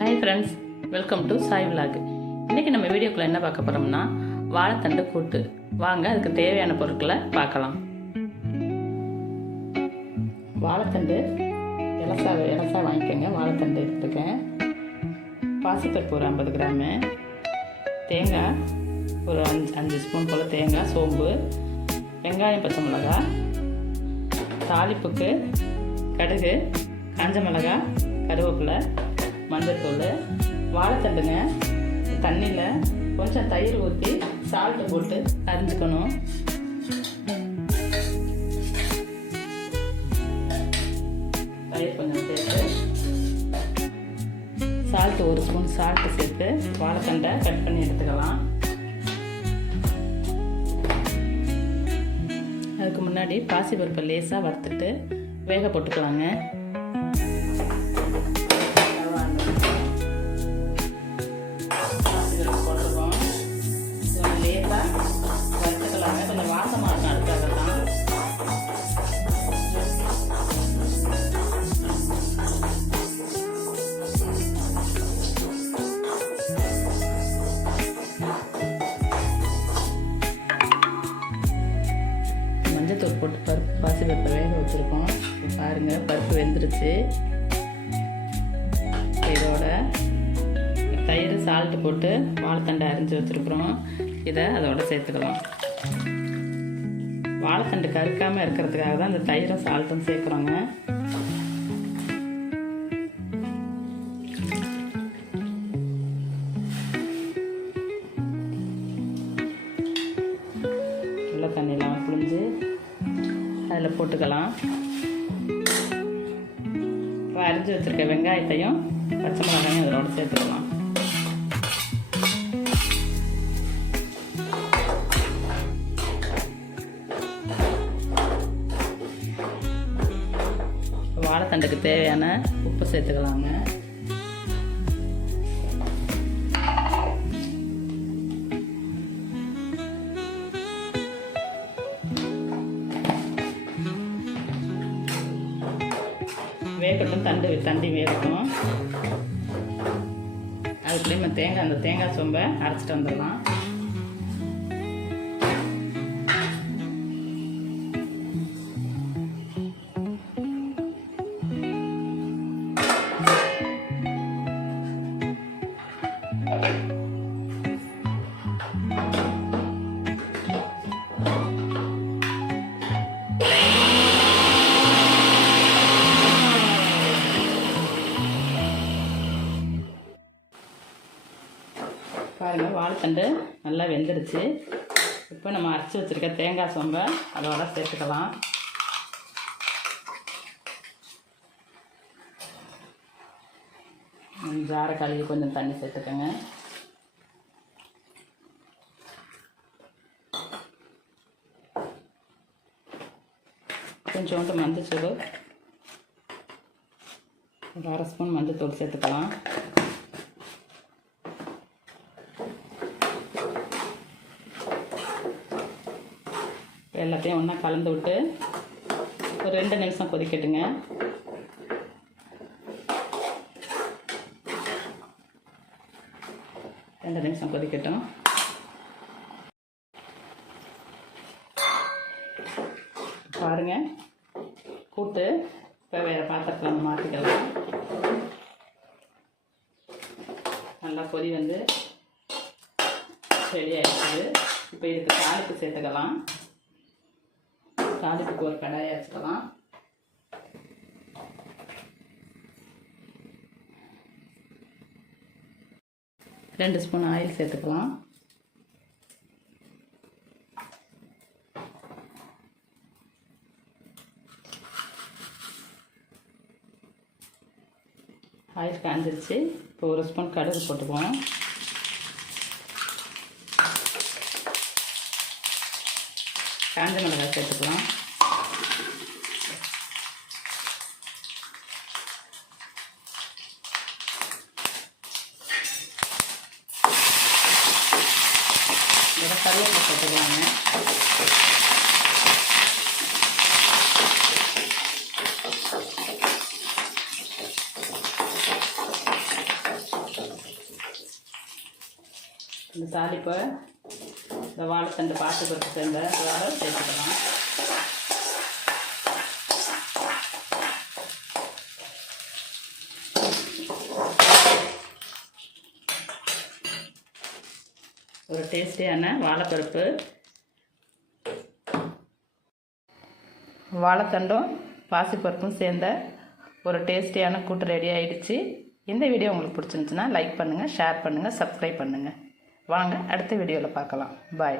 Hi friends, welcome to Sai vlog. இன்றைக்கி நம்ம வீடியோக்குள்ளே என்ன பார்க்க போகிறோம்னா வாழைத்தண்டு கூட்டு. வாங்க அதுக்கு தேவையான பொருட்களை பார்க்கலாம். வாழைத்தண்டு இலசா வாங்கிக்கோங்க. வாழைத்தண்டு எடுத்துருக்கேன். பாசிப்பருப்பு ஒரு 50 கிராமு, தேங்காய் ஒரு 5 ஸ்பூன் போல் தேங்காய், சோம்பு, வெங்காயம், பச்சை மிளகாய், தாளிப்புக்கு கடுகு, காஞ்ச மிளகாய், கருவேப்பிலை, மஞ்சத்தூள், வாழைத்தண்டுங்க. தண்ணியில் கொஞ்சம் தயிர் ஊற்றி சால்ட்டு போட்டு அரிஞ்சுக்கணும். தயிர் கொஞ்சம் சேர்த்து சால்ட்டு 1 ஸ்பூன் சால்ட்டு சேர்த்து வாழைத்தண்டை கட் பண்ணி எடுத்துக்கலாம். அதுக்கு முன்னாடி பாசிப்பருப்பை லேசாக வறுத்துட்டு வேக போட்டுக்கலாங்க. கொஞ்சம் வாசமாக இருக்கும், அதுக்காக தான். மஞ்சத்தூள் போட்டு பாசிப்பருப்பை வேக வச்சுருக்கோம். பாருங்கள், பருப்பு வெந்துருச்சு. இதோட தயிர், சால்ட்டு போட்டு வாழைத்தண்டை அரிஞ்சு வச்சுருக்குறோம். இதை அதோட சேர்த்துக்கலாம். வாழைத்தண்டு கருக்காமல் இருக்கிறதுக்காக தான் இந்த தயிரும் சால்ட்டும் சேர்க்குறோங்க. நல்ல தண்ணியெல்லாம் புழிஞ்சு அதில் போட்டுக்கலாம். இப்போ அரிஞ்சு வச்சுருக்க வெங்காயத்தையும் பச்சை மிளகாயும் அதோட சேர்த்துக்கலாம். வாழைத்தண்டுக்கு தேவையான உப்பு சேர்த்துக்கலாங்க. வேகட்டும், தண்டி வேகட்டும். அதுக்குள்ளேயும் அந்த தேங்காய் சோம்பை அரைச்சிட்டு வந்துடலாம். பாருங்கள், வாழைத்தண்டு நல்லா வெந்துடுச்சு. இப்போ நம்ம அரைச்சி வச்சுருக்க தேங்காய் சோம்பை அதோட சேர்த்துக்கலாம். ஜாரை கழுவி கொஞ்சம் தண்ணி சேர்த்துக்கோங்க. கொஞ்சோண்டு மஞ்சத்தூள், ஒரு 1/2 ஸ்பூன் மஞ்சத்தூள் சேர்த்துக்கலாம். எல்லாத்தையும் ஒன்றா கலந்து விட்டு ஒரு 2 நிமிஷம் கொதிக்கட்டுங்க. ரெண்டு நிமிஷம் கொதிக்கட்டும். பாருங்கள், கூட்டு இப்போ வேறு பாத்திரத்தில் நம்ம மாற்றிக்கலாம். நல்லா கொதி வந்து ரெடி ஆகிடுச்சு. இப்போ இதுக்கு தாளிப்பு சேர்த்துக்கலாம். தாளிப்புக்கு ஒரு கடாயை வச்சுக்கலாம். ரெண்டு ஸ்பூன் ஆயில் சேர்த்துக்கலாம். ஆயில் காஞ்சிருச்சு. இப்போ 1 ஸ்பூன் கடுகு போட்டுக்குவோம். காஞ்ச மிளகாய் சேர்த்துக்கலாம். கருவேப்பிலை சேர்த்துக்கலாங்க. இந்த தாளிப்பை இந்த வாழைத்தண்டு பாசிப்பருப்பு சேர்ந்த அதோட சேர்த்துக்கலாம். ஒரு டேஸ்டியான வாழைப்பருப்பு வாழைத்தண்டும் பாசிப்பருப்பும் சேர்ந்த ஒரு டேஸ்டியான கூட்டு ரெடி ஆகிடுச்சு. இந்த வீடியோ உங்களுக்கு பிடிச்சிருந்துச்சுன்னா லைக் பண்ணுங்கள், ஷேர் பண்ணுங்கள், சப்ஸ்கிரைப் பண்ணுங்கள். வாங்க அடுத்த வீடியோவில் பார்க்கலாம். பாய்.